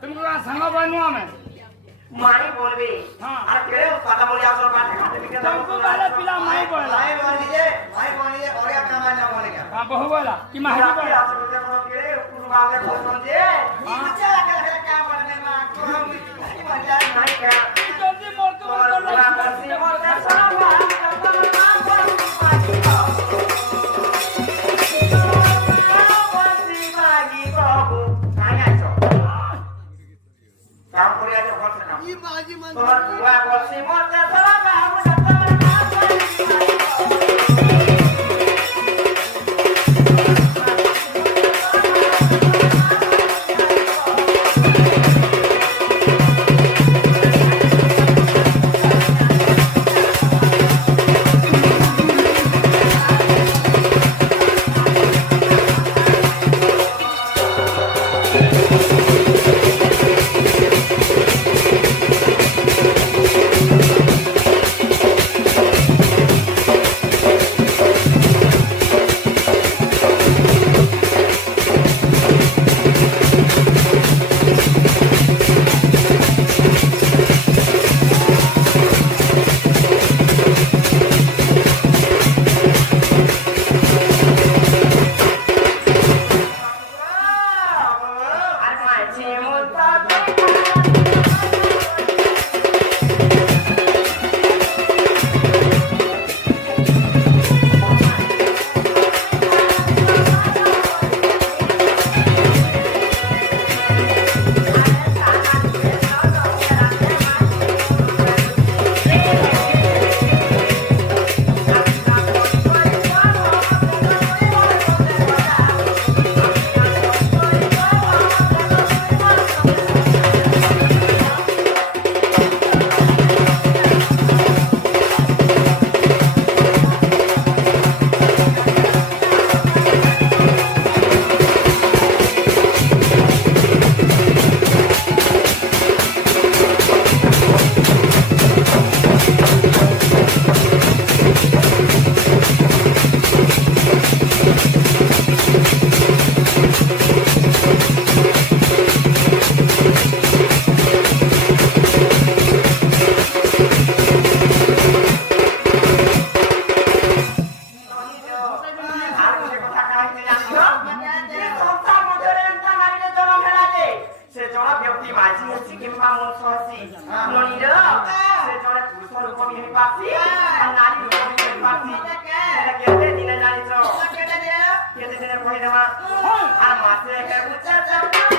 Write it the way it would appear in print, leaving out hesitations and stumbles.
तुमको संग बनू हमें माई बोलबे हां আর কেড়ে কথা বলি আসল পাঠে খাতে বিকে तुमको वाला पिला माई बोला माई बोलिए और क्या काम है ना बोलेगा हां बहु बोला कि माही बोला আসল বলতে কোন কেড়ে পুরো বাগে বলছন যে बच्चा लगा क्या करने में को हम मजा নাই কা जल्दी मोर तू कर बोला करसी मोते सलामा काम করে আছে বলছ না ये बाजी मन তোমার বুয়া বলছি মোতে সলামা আমি আর মাসে একটা